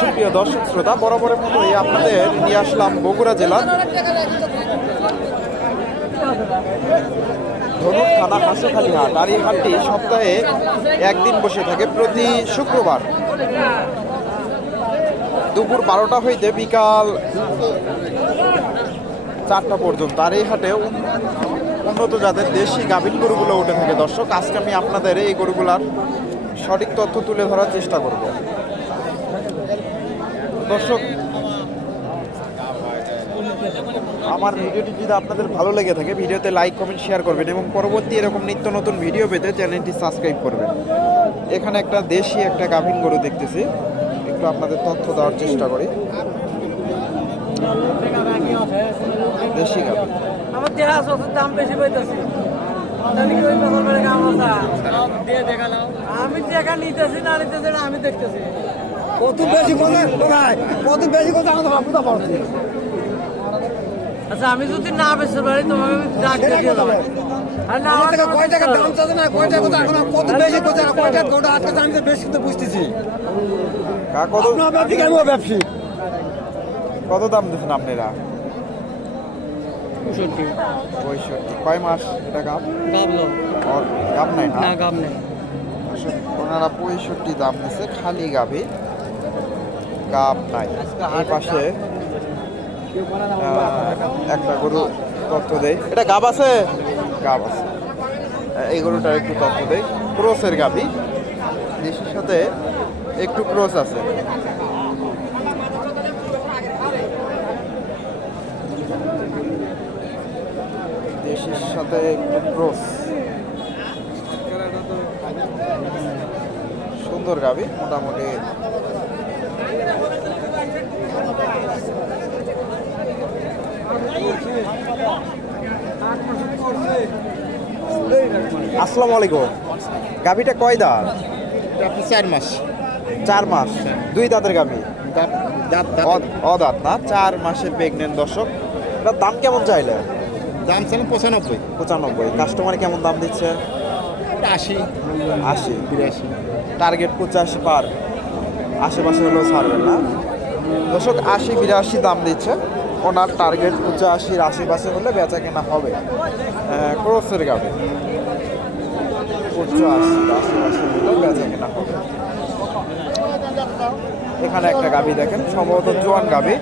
সুপ্রিয় দর্শক শ্রোতা, বরাবরের মতোই আপনাদের নিয়ে আসলাম বগুড়া জেলার ধনুক থানা হাসিখালি হাট আর এই হাটটি সপ্তাহে একদিন বসে থাকে প্রতি শুক্রবার। দুপুর বারোটা হইতে বিকাল চারটা পর্যন্ত। আর এই হাটে উন- উন্নত জাতের দেশি গাভীন গরুগুলো উঠে থাকে। দর্শক, আজকে আমি আপনাদের এই গরুগুলার সঠিক তথ্য তুলে ধরার চেষ্টা করব। দর্শক আমার ভিডিওটি যদি আপনাদের ভালো লেগে থাকে ভিডিওতে লাইক কমেন্ট শেয়ার করবেন এবং পরবর্তী এরকম নিত্য নতুন ভিডিও পেতে চ্যানেলটি সাবস্ক্রাইব করবেন। এখানে একটা দেশি একটা গাভীন গরু দেখতেছি। একটু আপনাদের তথ্য দেওয়ার চেষ্টা করি। দেশি গাভীন আমার দেহা ওষুধ দাম বেশি পাইতেছি? আমি টাকা নিতেছি না নিতেছি না আমি দেখতেছি। কত বেশি কথা কোথায় কত বেশি কথা আমাদের পড়ছে আচ্ছা আমি যদি না বেচতে পারি তোমাকে আমি ডাক দিয়ে দেবো আর না আমার থেকে কয় টাকা দাম চাচ্ছে না কয় টাকা কথা এখন কত বেশি কথা কয় টাকা গোটা আটকে আমি তো বেশি তো বুঝতেছি। কা কত আপনার ব্যবসা কেমন ব্যবসা। কত দাম দিচ্ছেন আপনারা? পঁয়ষট্টি। কয় মাস এটা গাব গাব নাই না? না গাব নেই। ওনারা পঁয়ষট্টি দাম দিচ্ছে খালি গাভি। গাব নাই। এই পাশে একটা গরু তথ্য দেয় এটা গাব আছে? গাব আছে। এই গরুটার একটু তথ্য দেয় ক্রোসের গাভি দেশের সাথে একটু ক্রোস আছে। দেশের সাথে একটু ক্রোস। সুন্দর গাবি মোটামুটি। আসসালামু আলাইকুম। গাভিটা কয় দাঁত? আপনি চার মাস। চার মাস। দুই দাঁতের গাভি? অদাঁত না? চার মাসের প্রেগনেন্ট দর্শক। এটার দাম কেমন চাইলে? দাম ছিলেন পঁচানব্বই। পঁচানব্বই। কাস্টমার কেমন দাম দিচ্ছে? আশি। আশি। বিরাশি। টার্গেট পঁচাশি পার। আশেপাশে হলেও ছাড়বেন না। দর্শক আশি বিরাশি দাম দিচ্ছে। ওনার টার্গেট পঁচাশির আশেপাশে হলে বেচা কেনা হবে। ক্রসের গাবে পঁচাশির হলে বেচা কেনা হবে। এখানে একটা গাবি দেখেন, সম্ভবত জোয়ান গাবি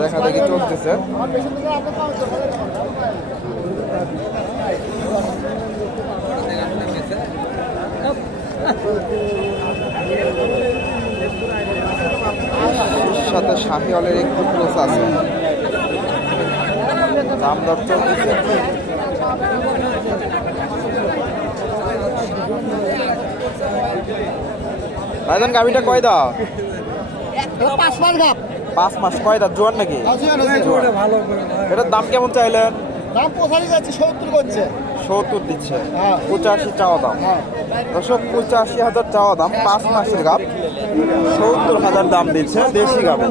দেখা দেখি চলতেছে। সাথে শাহিওয়ালের একটু ক্লোজ আছে। দাম দর চলতেছে ভাইজান গাভিটা কয় দা পাঁচ মাস গাপ পাঁচ মাস কয় দা জোয়ান। নাকি এটার দাম কেমন চাইলেন? দাম পঁচাশি যাচ্ছে সত্তর করছে। সত্তর দিচ্ছে। হ্যাঁ। পঁচাশি চাওয়া দাম। দর্শক পঁচাশি হাজার চাওয়া দাম পাঁচ মাসের গাপ। সত্তর হাজার দাম দিচ্ছে দেশি গাবে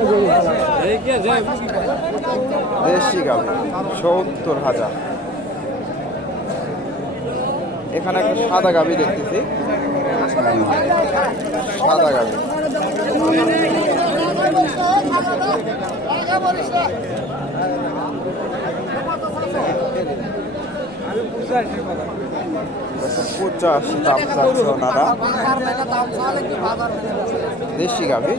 দেশি গাবে সত্তর হাজার। এখানে একটা সাদা গাবি দেখতেছি। সাদা গাবি পঁচাশি দাম চাচ্ছে ওনারা। দেশি গাভি।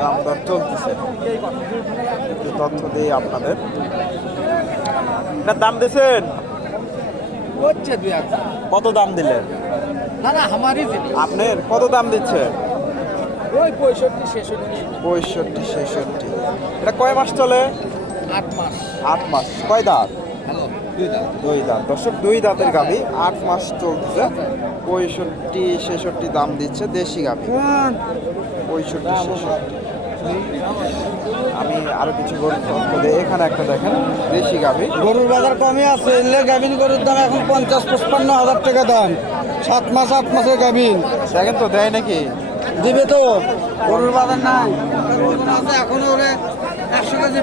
দাম দর চলতেছে। তথ্য দিই আপনাদের। দাম দিয়েছেন? কত দাম দিলেন? না না আমারই আপনার কত দাম দিচ্ছে? ওই পঁয়ষট্টি ছেষট্টি। পঁয়ষট্টি ছেষট্টি। এটা কয় মাস চলে? আট মাস। আট মাস। কয় দাঁত? হ্যালো দুই দাঁত। দর্শক দুই দাঁতের গাভি। আট মাস চলতেছে। পঁয়ষট্টি ছেষট্টি দাম দিচ্ছে দেশি গাভি। পঁয়ষট্টি ছেষট্টি। আমি আরও কিছু গরু দিই। এখানে একটা দেখেন দেশি গাভি। গরুর বাজার কমে আছে। এলে গাভিন গরুর দাম এখন পঞ্চাশ পঁচপান্ন হাজার টাকা দাম। সাত মাস আট মাসের গাভিন দেখেন তো দেয় নাকি? দিবে তো। গরুর বাজার নাই। আছে এখনও ওরে একশো কেজি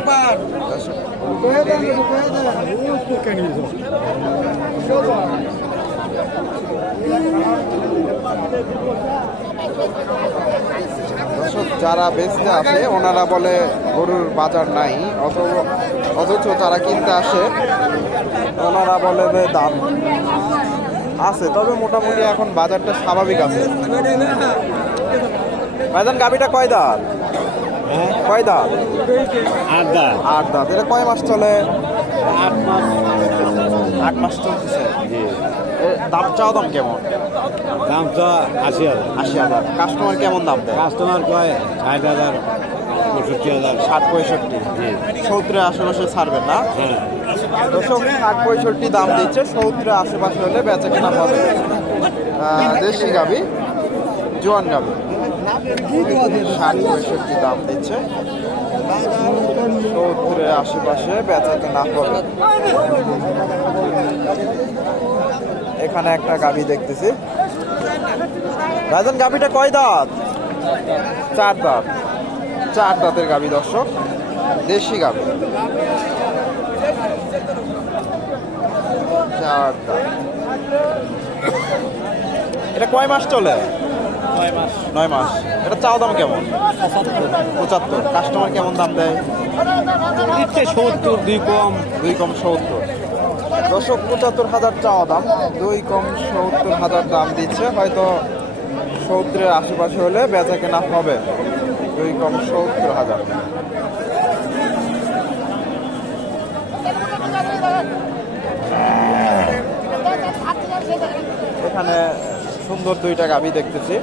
যারা বেচতে আসে ওনারা বলে গরুর বাজার নাই অত অথচ যারা কিনতে আসে ওনারা বলে যে দাম আছে। তবে মোটামুটি এখন বাজারটা স্বাভাবিক আছে। ভাইজান গাবিটা কয় দাঁত? কয় দাঁত? আড্ডা আট দাঁত। এটা কয় মাস চলে? আট মাস আট মাস চলতেছে। এর দাম চাও দাম কেমন? দাম তো আশি হাজার। আশি হাজার। কাস্টমার কেমন দাম দেয়? কাস্টমার কয়? ষাট হাজার পঁয়ষট্টি হাজার। ষাট পঁয়ষট্টি। সত্তরের আশেপাশে ছাড়বেন না। হ্যাঁ। দশক ষাট পঁয়ষট্টি দাম দিচ্ছে। সত্তরের আশেপাশে হলে বেচা কেনা হবে। দেশি গাবি জোয়ান গাবি ষাট পঁয়ষট্টি দাম দিচ্ছে। সত্তরের আশেপাশে বেচা কেনা হবে এখানে একটা গাবি দেখতেছি। রাজন গাবিটা কয় দাঁত? চার দাঁত। চার দাঁতের গাবি দর্শক। দেশি গাবি চার দাঁত। এটা কয় মাস চলে? নয় মাস। নয় মাস। এটা চাও দাম কেমন? পঁচাত্তর। কাস্টমার কেমন দাম দেয়? দিচ্ছে সত্তর দুই কম। দুই কম সত্তর। দশক পঁচাত্তর হাজার চাওয়া দাম। দুই কম সত্তর হাজার দাম দিচ্ছে। হয়তো সত্তরের আশেপাশে হলে বেচা কেনা হবে। দুই কম সত্তর হাজার। এখানে সুন্দর দুইটা গাভি দেখতেছি।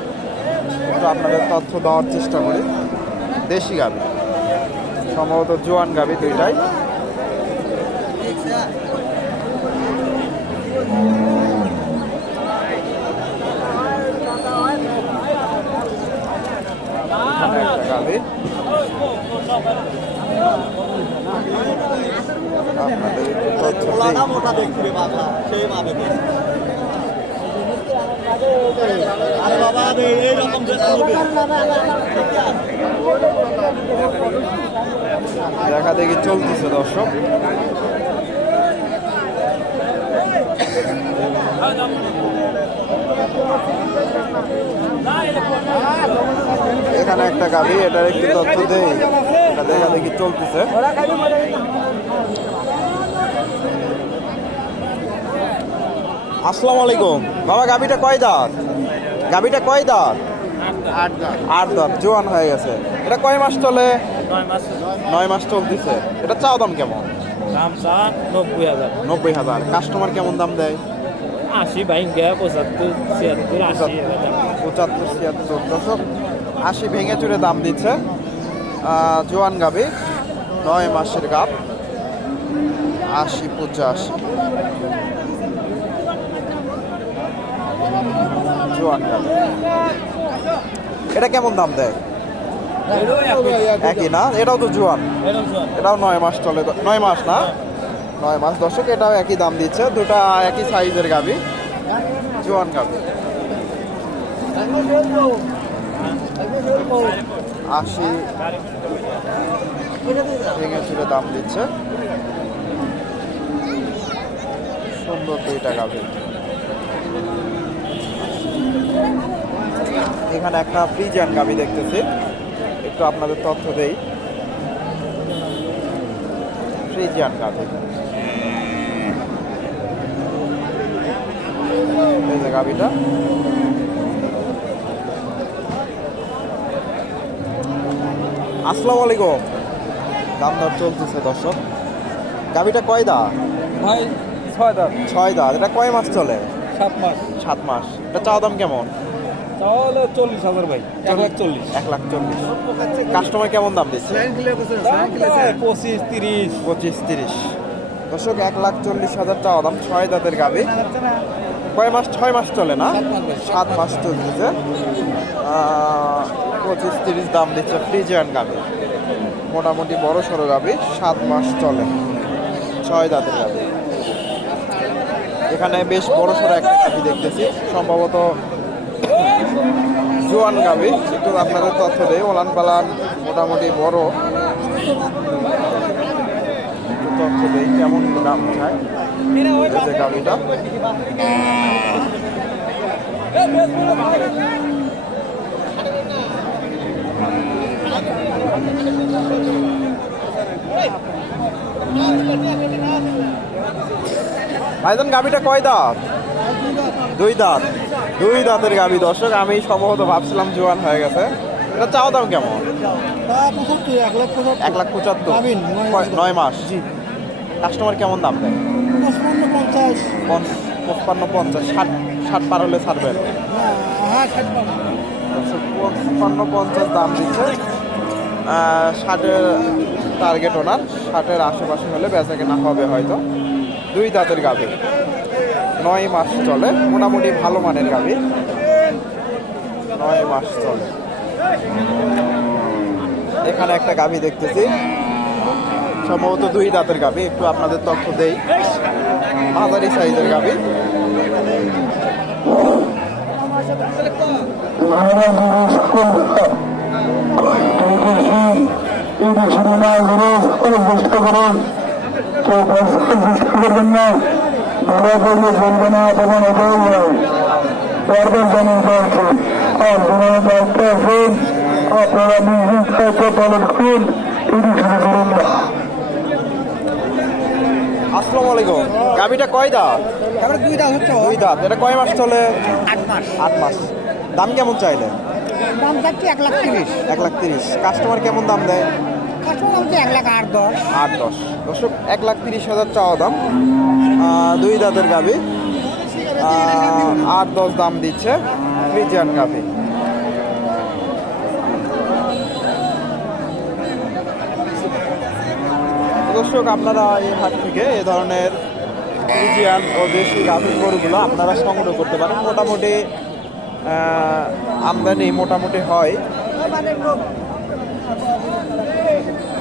একটু আপনাদের তথ্য দেওয়ার চেষ্টা করি। দেশি গাভি সম্ভবত জোয়ান গাভি দুইটাই। আপনাদের তথ্য দেখা দেখি চলতেছে দর্শক। এখানে একটা গাড়ি এটার একটু তথ্য এটা দেখা দেখি চলতেছে। আসসালামু আলাইকুম। বাবা গাবিটা কয় দাঁত? গাবিটা কয় দাঁত? আট দাঁত। জোয়ান হয়ে গেছে। এটা কয় মাস চলে? নয় মাস চলতেছে। এটা চাও দাম কেমন? দাম চা নব্বই হাজার। নব্বই হাজার। কাস্টমার কেমন দাম দেয়? আশি ভাইঙ্গা পঁচাত্তর ছিয়াত্তর। পঁচাত্তর ছিয়াত্তর দশক আশি ভেঙে চুরে দাম দিচ্ছে। জোয়ান গাবি নয় মাসের গাব আশি পঁচাশি। জোয়ান। গাবি এটা কেমন দাম দেয়? একই না? এটাও তো জোয়ান। এটাও নয় মাস চলে নয় মাস না? নয় মাস দশক এটাও একই দাম দিচ্ছে। দুটা একই সাইজের গাবি। জোয়ান গাবি। আশি ভেঙে চুরে দাম দিচ্ছে। সুন্দর দুইটা গাভি এখানে একটা ফ্রিজিয়ান গাভি দেখতেছি। একটু আপনাদের তথ্য দেই। ফ্রিজিয়ান গাভি। এই যে গাভিটা। আসসালামু আলাইকুম। দাম দর চলতেছে দর্শক। গাভিটা কয় দা ভাই ছয় দাম ছয় দা এটা কয় মাস চলে? সাত মাস। সাত মাস। এটা চাওয়া দাম কেমন? তাহলে চল্লিশ হাজার ভাই এক লাখ চল্লিশ। এক লাখ চল্লিশ। কাস্টমার কেমন দাম দিচ্ছে? পঁচিশ তিরিশ। পঁচিশ তিরিশ। দর্শক এক লাখ চল্লিশ হাজার টাকা দাম ছয় দাঁতের গাবি কয় মাস ছয় মাস চলে না? সাত মাস চলতেছে। পঁচিশ তিরিশ দাম দিচ্ছে ফ্রিজিয়ান গাবি মোটামুটি বড় সড়ো গাবি সাত মাস চলে। ছয় দাঁতের গাবি এখানে বেশ বড় সড়ো একটা গাবি দেখতেছি। সম্ভবত জোয়ান গাবি একটু আপনাদের তথ্য দেয় ওলান পালান মোটামুটি বড়। তথ্য দেই, কেমন দাম চায় এই যে গাবিটা ভাইজান গাবিটা কয় দাঁত? দুই দাঁত। দুই দাঁতের গাবি। দর্শক আমি সম্ভবত ভাবছিলাম জোয়ান হয়ে গেছে। এটা চাও দাম কেমন? এক লাখ পঁচাত্তর। নয় মাস। জি। কাস্টমার কেমন দাম দেয়? পঁচপান্ন পঞ্চাশ। ষাট ষাট পার হলে ছাড়বেন হ্যাঁ দর্শক, পঞ্চান্ন পঞ্চাশ দাম দিচ্ছে। ষাটের টার্গেট ওনার ষাটের আশেপাশে হলে বেচা কেনা হবে হয়তো। দুই দাঁতের গাভি নয় মাস চলে। মোটামুটি ভালো মানের গাভি। নয় মাস চলে। এখানে একটা গাভি দেখতেছি। সম্ভবত দুই দাঁতের গাভি। একটু আপনাদের তথ্য দেই। মাঝারি সাইজের গাভি। আপনারা নিজ কাছে পালন করুন এটি শুরু করুন না আসসালামু আলাইকুম। গাভিটা কয় দাঁত? তারপরে দুই দাম হচ্ছে। দুই দাঁত। এটা কয় মাস চলে? আট মাস। আট মাস। দাম কেমন চাইলে দাম চাচ্ছি এক লাখ তিরিশ। এক লাখ তিরিশ। কাস্টমার কেমন দাম দেয়? কাস্টমার এক লাখ আট দশ। আট দশ। দর্শক এক লাখ তিরিশ হাজার চাওয়া দাম। দুই দাঁতের গাভি। আট, দশ দাম দিচ্ছে ফ্রিজিয়ান গাভি। দর্শক, আপনারা এই হাট থেকে এ ধরনের ফ্রিজিয়ান ও দেশি গাভীর গরুগুলো আপনারা সংগ্রহ করতে পারেন। মোটামুটি আমদানি মোটামুটি হয়।